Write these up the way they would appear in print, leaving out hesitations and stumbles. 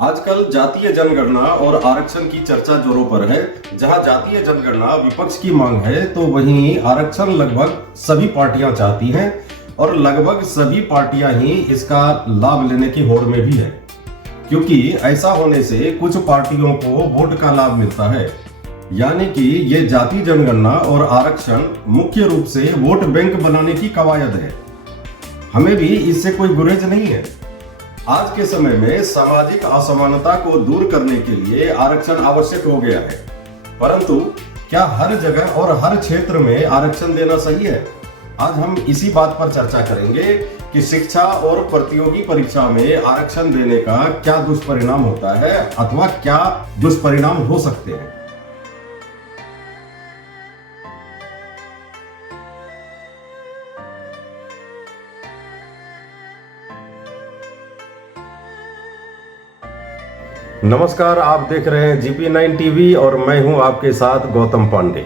आजकल जातीय जनगणना और आरक्षण की चर्चा जोरों पर है। जहां जातीय जनगणना विपक्ष की मांग है, तो वहीं आरक्षण लगभग सभी पार्टियां चाहती हैं और लगभग सभी पार्टियां ही इसका लाभ लेने की होड़ में भी है, क्योंकि ऐसा होने से कुछ पार्टियों को वोट का लाभ मिलता है। यानी कि ये जातीय जनगणना और आरक्षण मुख्य रूप से वोट बैंक बनाने की कवायद है। हमें भी इससे कोई गुरेज नहीं है। आज के समय में सामाजिक असमानता को दूर करने के लिए आरक्षण आवश्यक हो गया है, परंतु क्या हर जगह और हर क्षेत्र में आरक्षण देना सही है? आज हम इसी बात पर चर्चा करेंगे कि शिक्षा और प्रतियोगी परीक्षा में आरक्षण देने का क्या दुष्परिणाम होता है अथवा क्या दुष्परिणाम हो सकते हैं। नमस्कार, आप देख रहे हैं GP9 टीवी और मैं हूं आपके साथ गौतम पांडे।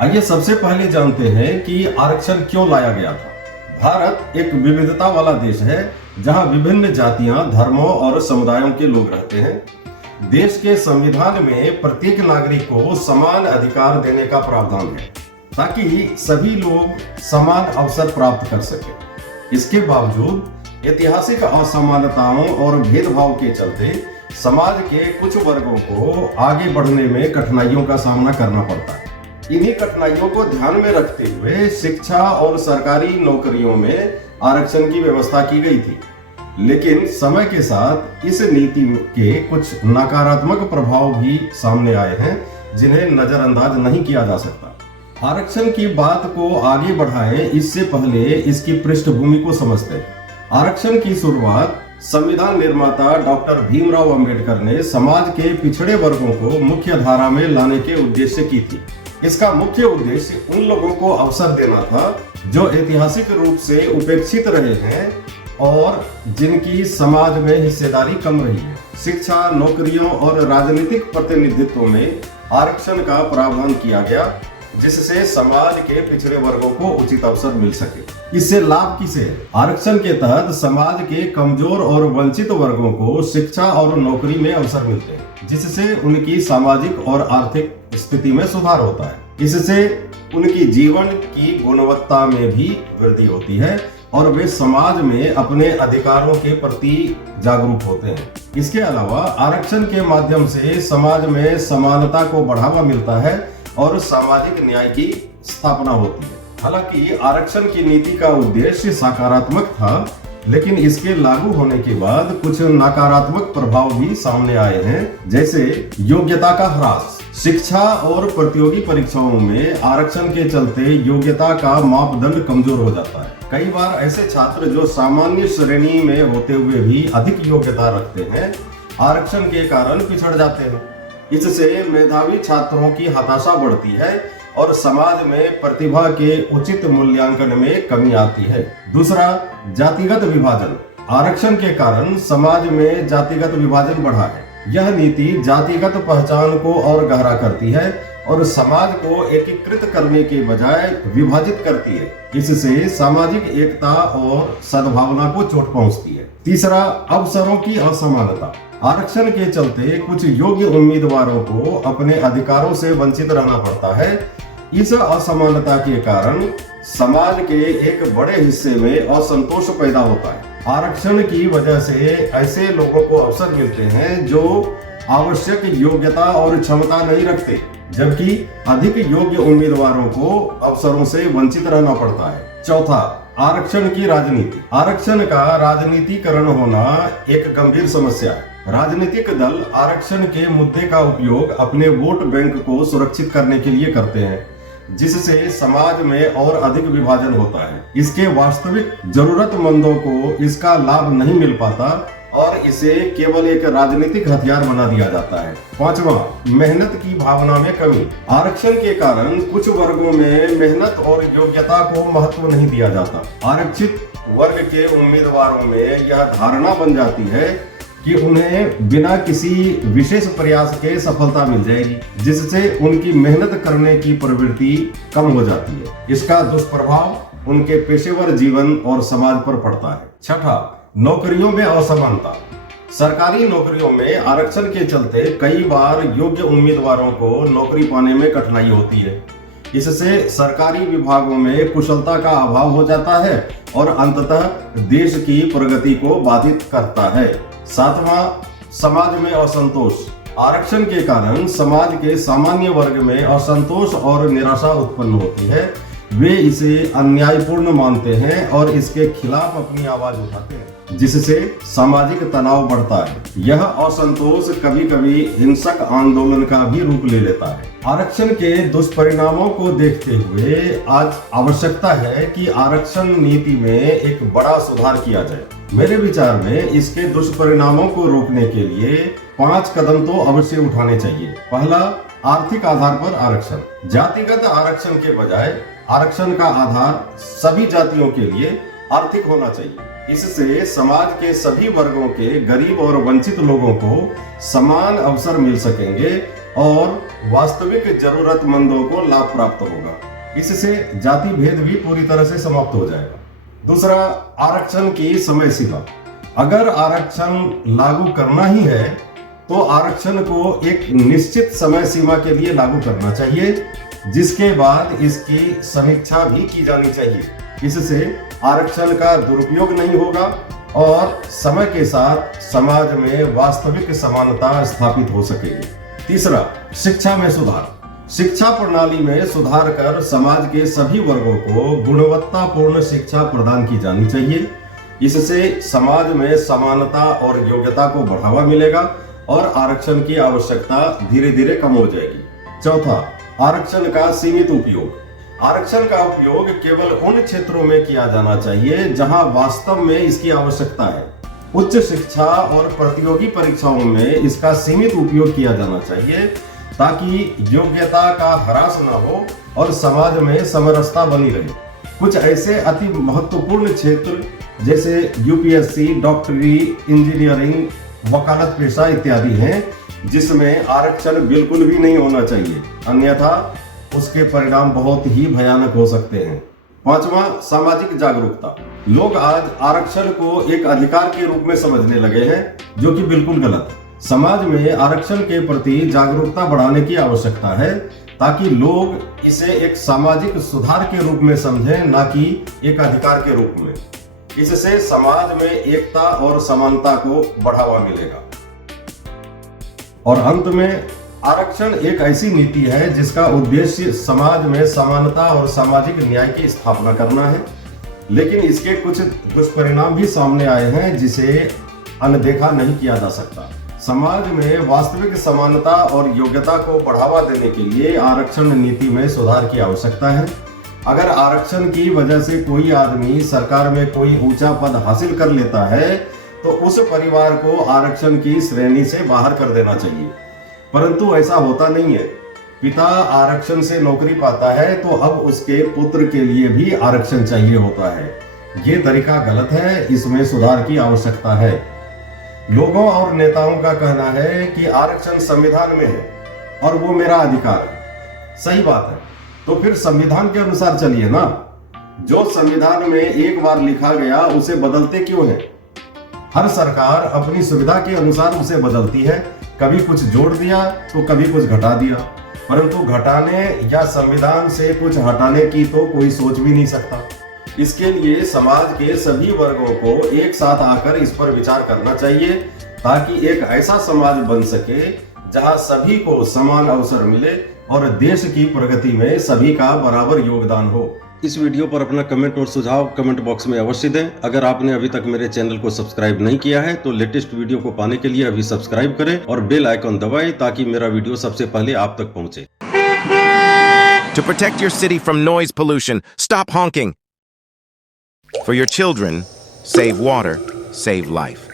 आइए सबसे पहले जानते हैं कि आरक्षण क्यों लाया गया था। भारत एक विविधता वाला देश है, जहां विभिन्न जातियां, धर्मों और समुदायों के लोग रहते हैं। देश के संविधान में प्रत्येक नागरिक को समान अधिकार देने का प्रावधान है, ताकि सभी लोग समान अवसर प्राप्त कर सके। इसके बावजूद ऐतिहासिक असमानताओं और भेदभाव के चलते समाज के कुछ वर्गों को आगे बढ़ने में कठिनाइयों का सामना करना पड़ता है। इन्हीं कठिनाइयों को ध्यान में रखते हुए शिक्षा और सरकारी नौकरियों में आरक्षण की व्यवस्था की गई थी, लेकिन समय के साथ इस नीति के कुछ नकारात्मक प्रभाव भी सामने आए हैं, जिन्हें नजरअंदाज नहीं किया जा सकता। आरक्षण की बात को आगे बढ़ाएं, इससे पहले इसकी पृष्ठभूमि को समझते हैं। आरक्षण की शुरुआत संविधान निर्माता डॉक्टर भीमराव अंबेडकर ने समाज के पिछड़े वर्गों को मुख्य धारा में लाने के उद्देश्य की थी। इसका मुख्य उद्देश्य उन लोगों को अवसर देना था जो ऐतिहासिक रूप से उपेक्षित रहे हैं और जिनकी समाज में हिस्सेदारी कम रही है। शिक्षा, नौकरियों और राजनीतिक प्रतिनिधित्व में आरक्षण का प्रावधान किया गया, जिससे समाज के पिछड़े वर्गों को उचित अवसर मिल सके। इससे लाभ किसे है? आरक्षण के तहत समाज के कमजोर और वंचित वर्गों को शिक्षा और नौकरी में अवसर मिलते हैं, जिससे उनकी सामाजिक और आर्थिक स्थिति में सुधार होता है। इससे उनकी जीवन की गुणवत्ता में भी वृद्धि होती है और वे समाज में अपने अधिकारों के प्रति जागरूक होते हैं। इसके अलावा आरक्षण के माध्यम से समाज में समानता को बढ़ावा मिलता है और सामाजिक न्याय की स्थापना होती है। हालांकि आरक्षण की नीति का उद्देश्य सकारात्मक था, लेकिन इसके लागू होने के बाद कुछ नकारात्मक प्रभाव भी सामने आए हैं, जैसे योग्यता का ह्रास। शिक्षा और प्रतियोगी परीक्षाओं में आरक्षण के चलते योग्यता का मापदंड कमजोर हो जाता है। कई बार ऐसे छात्र जो सामान्य श्रेणी में होते हुए भी अधिक योग्यता रखते हैं, आरक्षण के कारण पिछड़ जाते हैं। इससे मेधावी छात्रों की हताशा बढ़ती है और समाज में प्रतिभा के उचित मूल्यांकन में कमी आती है। दूसरा, जातिगत विभाजन। आरक्षण के कारण समाज में जातिगत विभाजन बढ़ा है। यह नीति जातिगत पहचान को और गहरा करती है और समाज को एकीकृत करने के बजाय विभाजित करती है। इससे सामाजिक एकता और सद्भावना को चोट पहुंचती है। तीसरा, अवसरों की असमानता। आरक्षण के चलते कुछ योग्य उम्मीदवारों को अपने अधिकारों से वंचित रहना पड़ता है। इस असमानता के कारण समाज के एक बड़े हिस्से में असंतोष पैदा होता है। आरक्षण की वजह से ऐसे लोगों को अवसर मिलते हैं जो आवश्यक योग्यता और क्षमता नहीं रखते, जबकि अधिक योग्य उम्मीदवारों को अवसरों से वंचित रहना पड़ता है। चौथा, आरक्षण की राजनीति। आरक्षण का राजनीतिकरण होना एक गंभीर समस्या है। राजनीतिक दल आरक्षण के मुद्दे का उपयोग अपने वोट बैंक को सुरक्षित करने के लिए करते हैं, जिससे समाज में और अधिक विभाजन होता है। इसके वास्तविक जरूरतमंदों को इसका लाभ नहीं मिल पाता और इसे केवल एक राजनीतिक हथियार बना दिया जाता है। पांचवा, मेहनत की भावना में कमी। आरक्षण के कारण कुछ वर्गों में मेहनत और योग्यता को महत्व नहीं दिया जाता। आरक्षित वर्ग के उम्मीदवारों में यह धारणा बन जाती है कि उन्हें बिना किसी विशेष प्रयास के सफलता मिल जाएगी, जिससे उनकी मेहनत करने की प्रवृत्ति कम हो जाती है। इसका दुष्प्रभाव उनके पेशेवर जीवन और समाज पर पड़ता है। छठा, नौकरियों में असमानता। सरकारी नौकरियों में आरक्षण के चलते कई बार योग्य उम्मीदवारों को नौकरी पाने में कठिनाई होती है। इससे सरकारी विभागों में कुशलता का अभाव हो जाता है और अंततः देश की प्रगति को बाधित करता है। सातवां, समाज में असंतोष। आरक्षण के कारण समाज के सामान्य वर्ग में असंतोष और निराशा उत्पन्न होती है। वे इसे अन्यायपूर्ण मानते हैं और इसके खिलाफ अपनी आवाज उठाते हैं, जिससे सामाजिक तनाव बढ़ता है। यह असंतोष कभी कभी हिंसक आंदोलन का भी रूप ले लेता है। आरक्षण के दुष्परिणामों को देखते हुए आज आवश्यकता है कि आरक्षण नीति में एक बड़ा सुधार किया जाए। मेरे विचार में इसके दुष्परिणामों को रोकने के लिए 5 कदम तो अवश्य उठाने चाहिए। पहला, आर्थिक आधार पर आरक्षण। जातिगत आरक्षण के बजाय आरक्षण का आधार सभी जातियों के लिए आर्थिक होना चाहिए। इससे समाज के सभी वर्गों के गरीब और वंचित लोगों को समान अवसर मिल सकेंगे और वास्तविक जरूरतमंदों को लाभ प्राप्त होगा। इससे जाति भेद भी पूरी तरह से समाप्त हो जाएगा। दूसरा, आरक्षण की समय सीमा। अगर आरक्षण लागू करना ही है तो आरक्षण को एक निश्चित समय सीमा के लिए लागू करना चाहिए, जिसके बाद इसकी समीक्षा भी की जानी चाहिए। इससे आरक्षण का दुरुपयोग नहीं होगा और समय के साथ समाज में वास्तविक समानता स्थापित हो सकेगी। तीसरा, शिक्षा में सुधार। शिक्षा प्रणाली में सुधार कर समाज के सभी वर्गों को गुणवत्तापूर्ण शिक्षा प्रदान की जानी चाहिए। इससे समाज में समानता और योग्यता को बढ़ावा मिलेगा और आरक्षण की आवश्यकता धीरे धीरे कम हो जाएगी। चौथा, आरक्षण का सीमित उपयोग। आरक्षण का उपयोग केवल उन क्षेत्रों में किया जाना चाहिए जहां वास्तव में इसकी आवश्यकता है। उच्च शिक्षा और प्रतियोगी परीक्षाओं में इसका सीमित उपयोग किया जाना चाहिए ताकि योग्यता का ह्रास न हो और समाज में समरसता बनी रहे। कुछ ऐसे अति महत्वपूर्ण क्षेत्र जैसे यूपीएससी, डॉक्टरी, इंजीनियरिंग, वकालत पेशा इत्यादि हैं जिसमें आरक्षण बिल्कुल भी नहीं होना चाहिए, अन्यथा उसके परिणाम बहुत ही भयानक हो सकते हैं। पांचवा, सामाजिक जागरूकता। लोग आज आरक्षण को एक अधिकार के रूप में समझने लगे हैं, जो कि बिल्कुल गलत है। समाज में आरक्षण के प्रति जागरूकता बढ़ाने की आवश्यकता है ताकि लोग इसे एक सामाजिक सुधार के रूप में समझें, न कि एक अधिकार के रूप में। इससे समाज में एकता और समानता को बढ़ावा मिलेगा। और अंत में, आरक्षण एक ऐसी नीति है जिसका उद्देश्य समाज में समानता और सामाजिक न्याय की स्थापना करना है, लेकिन इसके कुछ दुष्परिणाम भी सामने आए हैं जिसे अनदेखा नहीं किया जा सकता। समाज में वास्तविक समानता और योग्यता को बढ़ावा देने के लिए आरक्षण नीति में सुधार की आवश्यकता है। अगर आरक्षण की वजह से कोई आदमी सरकार में कोई ऊंचा पद हासिल कर लेता है तो उस परिवार को आरक्षण की श्रेणी से बाहर कर देना चाहिए, परंतु ऐसा होता नहीं है। पिता आरक्षण से नौकरी पाता है तो अब उसके पुत्र के लिए भी आरक्षण चाहिए होता है। ये तरीका गलत है, इसमें सुधार की आवश्यकता है। लोगों और नेताओं का कहना है कि आरक्षण संविधान में है और वो मेरा अधिकार है। सही बात है, तो फिर संविधान के अनुसार चलिए ना। जो संविधान में एक बार लिखा गया उसे बदलते क्यों है? हर सरकार अपनी सुविधा के अनुसार उसे बदलती है, कभी कुछ जोड़ दिया तो कभी कुछ घटा दिया, परंतु घटाने या संविधान से कुछ हटाने की तो कोई सोच भी नहीं सकता। इसके लिए समाज के सभी वर्गों को एक साथ आकर इस पर विचार करना चाहिए ताकि एक ऐसा समाज बन सके जहां सभी को समान अवसर मिले और देश की प्रगति में सभी का बराबर योगदान हो। इस वीडियो पर अपना कमेंट और सुझाव कमेंट बॉक्स में अवश्य दें। अगर आपने अभी तक मेरे चैनल को सब्सक्राइब नहीं किया है तो लेटेस्ट वीडियो को पाने के लिए अभी सब्सक्राइब करें और बेल आइकन दबाएं ताकि मेरा वीडियो सबसे पहले आप तक पहुंचे। To protect your city from noise pollution, stop honking. For your children, save water, save life.